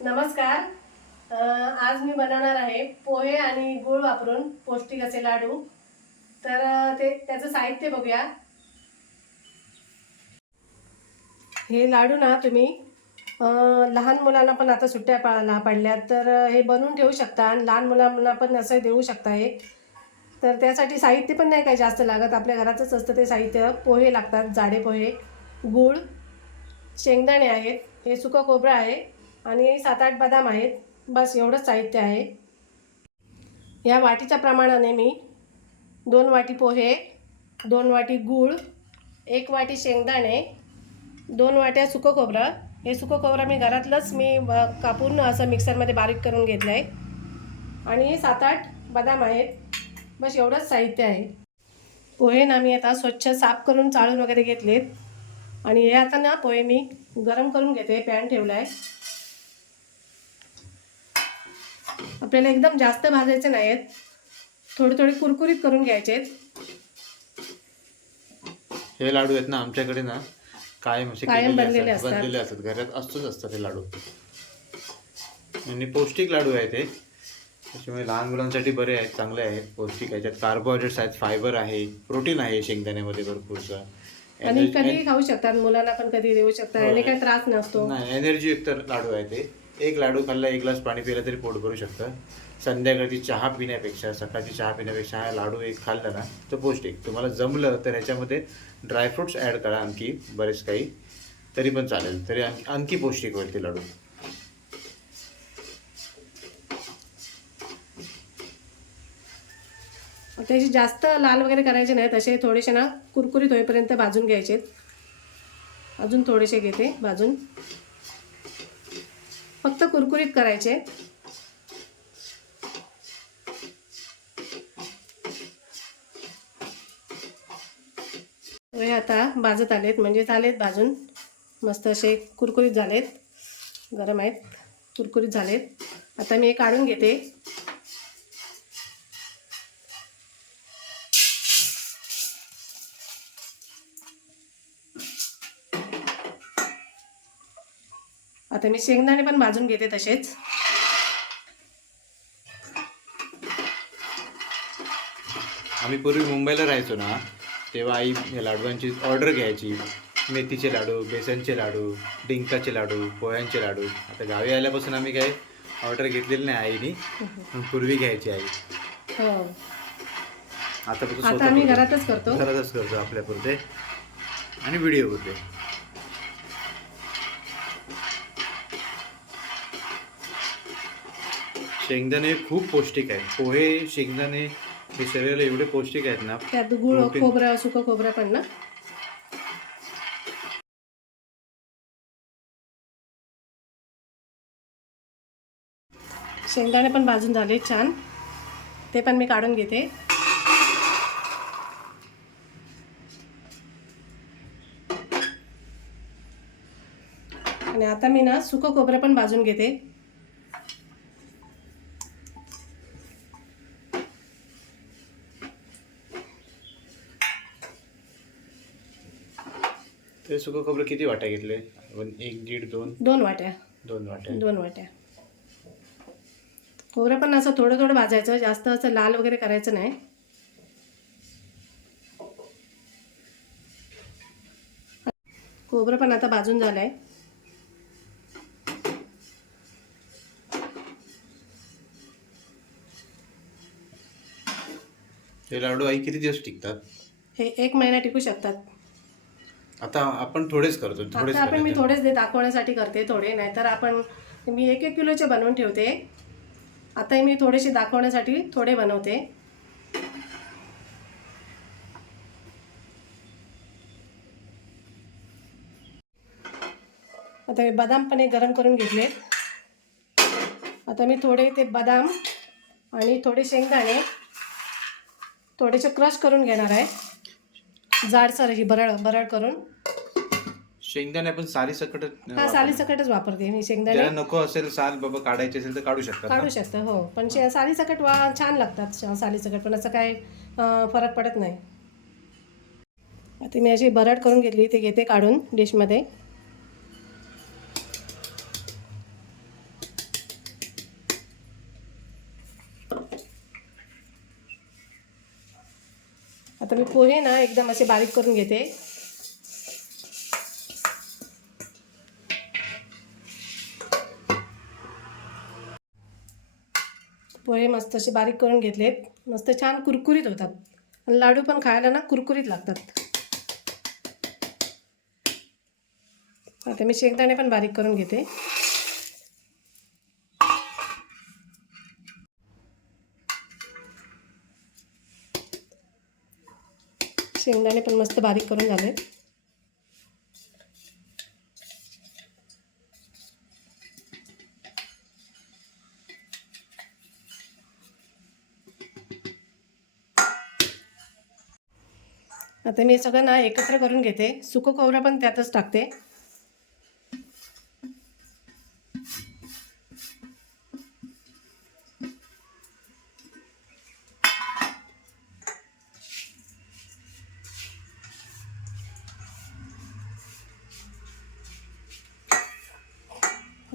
नमस्कार. आज मी बनवणार आहे पोहे आणि गूळ वापरून पौष्टिक असे लाडू. तर ते त्याचं साहित्य बघूया. हे लाडू ना तुम्ही लहान मुलांना पण आता सुट्ट्या पाळायला पडल्या तर हे बनवून ठेवू शकता आणि लहान मुलांना पण असं देऊ शकता हे तर त्यासाठी साहित्य पण नाही काय जास्त लागत. आपल्या घरातच असतं ते साहित्य. पोहे लागतात जाडे पोहे गूळ शेंगदाणे आहेत हे सुकं खोबरं आहे. आणि सात आठ बदाम आहेत. बस एवढंच साहित्य आहे. या वाटीच्या प्रमाणाने मी दोन वाटी पोहे दोन वाटी गूळ एक वाटी शेंगदाणे दोन वाट्या सुकं खोबरं. हे सुकं खोबरं मी घरातलंच मी कापून असं मिक्सरमध्ये बारीक करून घेतलं आहे आणि सात आठ बदाम आहेत. बस एवढंच साहित्य आहे. पोहे ना मी आता स्वच्छ साफ करून चाळून वगैरे घेतलेत. आणि हे आता ना पोहे मी गरम करून घेते पॅन ठेवला आहे आपल्याला एकदम जास्त भाजायचे नाहीत थोडे थोडे कुरकुरीत करून घ्यायचे हे लाडू आहेत ना आमच्याकडे ना कायम असे कायम बनलेले असतात असतात. बनलेले असतात. घरात असतोच असतात हे लाडू. आणि पौष्टिक लाडू आहे ते त्याच्यामुळे लहान मुलांसाठी बरे आहेत चांगले आहेत पौष्टिक त्यात कार्बोहायड्रेट्स आहेत फायबर आहे प्रोटीन आहे शेंगदाण्यामध्ये भरपूरचं आणि कधीही खाऊ शकतात मुलांना पण कधी देऊ शकतात आणि काही त्रास नसतो. नाही एनर्जी युक्त लाडू आहे ते एक लाडू खाल्ला एक ग्लास पाणी पिलं तरी पोट भरू शकतं. संध्याकाळची चहा पिण्यापेक्षा सकाळची चहा पिण्यापेक्षा हा लाडू एक खाल्ला ना तर पौष्टिक. तुम्हाला जमलं तर ह्याच्यामध्ये ड्रायफ्रुट्स ॲड करा आणखी बरेच काही तरी पण चालेल. तरी आणखी आणखी पौष्टिक होईल ते लाडू. त्याची जास्त लाल वगैरे करायचे नाही तसे थोडेसे ना कुरकुरीत होईपर्यंत भाजून घ्यायचे अजून थोडेसे घेते भाजून. फक्त कुरकुरीत करायचे. हे आता भाजत आलेत म्हणजे आलेत भाजून. मस्त असे कुरकुरीत झालेत. गरम आहेत. कुरकुरीत झालेत. आता मी हे काढून घेते. आता मी शेंगदाणे पण भाजून घेते तसेच. आम्ही पूर्वी मुंबईला राहायचो ना तेव्हा आई या लाडवांची ऑर्डर घ्यायची. मेथीचे लाडू बेसनचे लाडू डिंकाचे लाडू पोह्यांचे लाडू. आता गावी आल्यापासून आम्ही काही ऑर्डर घेतलेली नाही आईनी. पण पूर्वी घ्यायची आई. हो. आता आम्ही. घरातच करतो. घरातच करतो आपल्या पुरते. आणि व्हिडिओ पुरते शेंगदाणे खूप पौष्टिक आहेत. पोहे शेंगदाणे हे शरीराला एवढे पौष्टिक आहेत ना. त्यात गुळ Protein. खोबरं सुकं खोबरं पण ना. शेंगदाणे पण भाजून झाले छान. ते पण मी काढून घेते. आणि आता मी ना सुकं खोबरं पण भाजून घेते. सुकं खोबरं किती वाट्या घेतले? एक दीड दोन? दोन वाट्या. दोन वाट्या. दोन वाट्या. खोबरं पण असं थोडं थोडं भाजायचं जास्त असं लाल वगैरे करायचं नाही. खोबरं पण आता भाजून झालंय. हे लाडू आई किती दिवस टिकतात? हे एक महिना टिकू शकतात. आता आपण थोडेच करतो थोडेच आता आपण मी करायचे. थोडेच दे दाखवण्यासाठी करते थोडे नाहीतर आपण मी एक एक किलोचे बनवून ठेवते. आता मी थोडेसे दाखवण्यासाठी थोडे बनवते. आता मी बदाम पण एक गरम करून घेतले. आता मी थोडे ते बदाम आणि थोडे शेंगदाणे थोडेसे क्रश करून घेणार आहे. जाडसर ही बरड बरड करून. शेंगदाणे आपण साली सकट हा साली सकटच वापरते मी शेंगदाणे. ज्याला नको असेल साल बाबा काढायची असेल तर काढू शकतात काढू ना? शकतं हो. पण शे साली सकट वा छान लागतात श- साली सकट पण असं काय अं, फरक पडत नाही. आता मी अशी बरड करून घेतली ते घेते काढून डिशमध्ये. आता मी पोहे ना एकदम असे बारीक करून घेते. पोहे मस्त असे बारीक करून घेतलेत. मस्त छान कुरकुरीत होतात. आणि लाडू पण खायला ना कुरकुरीत लागतात. आता मी शेंगदाणे पण बारीक करून घेते. शेंगदाणे पण मस्त बारीक करून झाले. आता मी सगळं ना एकत्र करून घेते. सुकं कोवरा पण त्यातच टाकते.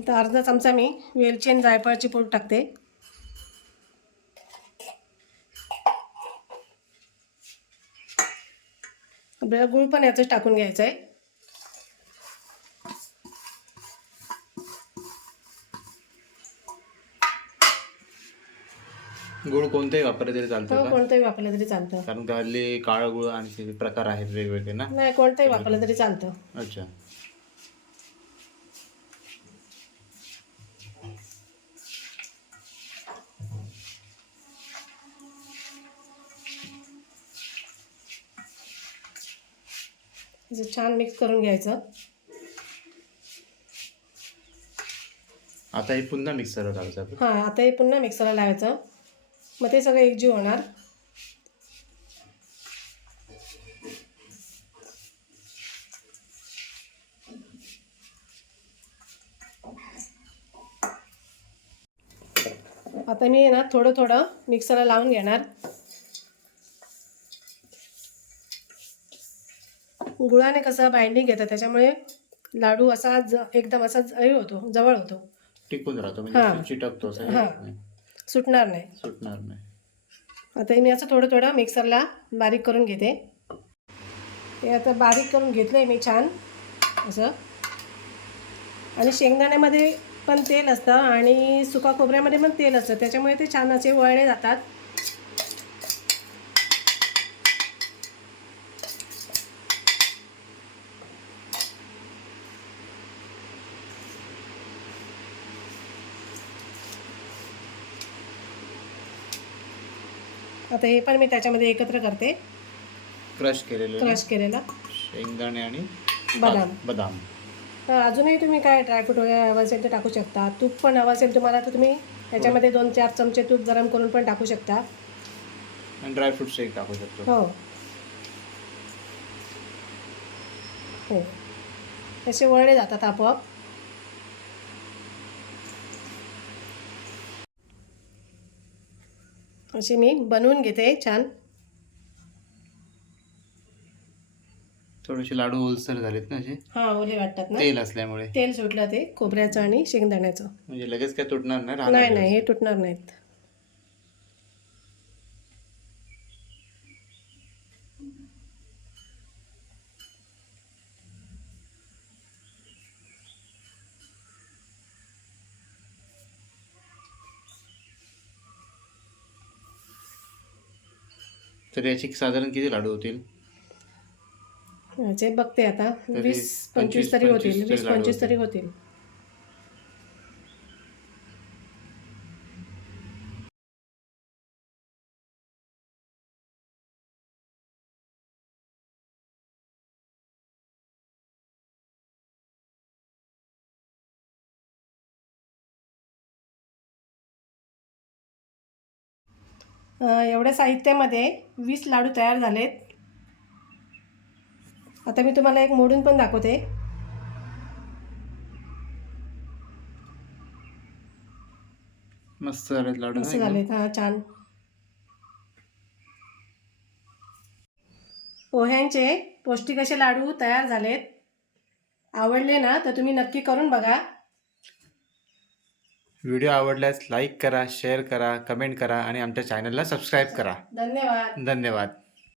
आता अर्धा चमचा मी वेलची आणि जायफळची पूड टाकते. आपल्याला गूळ पण याचं टाकून घ्यायचं आहे गुळ कोणताही वापरले तरी चालतं हो कोणतंही वापरलं तरी चालतं. कारण हल्ली काळा गुळ आणि प्रकार आहेत वेगवेगळे ना? नाही कोणतंही वापरलं तरी चालतं. अच्छा. असं छान मिक्स करून घ्यायचं. आता हे पुन्हा टाकायचं आपण. हां आता हे पुन्हा मिक्सरला लावायचं. मग ते सगळं एकजीव होणार. आता मी ना थोडं थोडं मिक्सरला लावून घेणार. गुळाने कसं बाइंडिंग घेतं त्याच्यामुळे लाडू असा ज एकदम असा हे होतो जवळ होतो टिकून राहतो हा. म्हणजे चिटकतो असं हा. नाही. सुटणार नाही सुटणार नाही आता मी असं थोडं थोडं मिक्सरला बारीक करून घेते ते आता बारीक करून घेतलं आहे मी छान असं आणि शेंगदाण्यामध्ये पण तेल असतं आणि सुका खोबऱ्यामध्ये पण तेल असतं त्याच्यामुळे ते छान असे वळले जातात आता हे पण मी त्याच्यामध्ये एकत्र करते. क्रश केलेले क्रश केलेला. शेंगदाणे आणि बदाम. बदाम. अजूनही तुम्ही काय ड्रायफ्रूट वगैरे हवं असेल तर टाकू शकता. तूप पण हवं असेल तुम्हाला तर तुम्ही त्याच्यामध्ये दोन चार चमचे तूप गरम करून पण टाकू शकता. आणि ड्रायफ्रुट्स एक टाकू शकतो. हो. हे. असे वळले जातात आपोआप. असे मी बनवून घेते छान. थोडेसे लाडू ओलसर झालेत ना असे? हां ओले वाटतात ना. तेल असल्यामुळे. तेल सुटलं ते खोबऱ्याचं आणि शेंगदाण्याचं. म्हणजे लगेच काय तुटणार नाही नाही नाही हे तुटणार नाहीत. तर याची साधारण किती लाडू होतील? याचे बघते आता. वीस पंचवीस तरी 25 होतील वीस पंचवीस. तरी होतील. एवढ्या साहित्यामध्ये वीस लाडू तयार झालेत. आता मी तुम्हाला एक मोडून पण दाखवते. मस्त झालेत लाडू एकदम. झालेत हा छान. पोह्यांचे पौष्टिक असे लाडू तयार झालेत. आवडले ना तर तुम्ही नक्की करून बघा. व्हिडिओ आवडल्यास लाईक करा शेअर करा कमेंट करा आणि आमच्या चॅनलला सबस्क्राईब करा. धन्यवाद. धन्यवाद.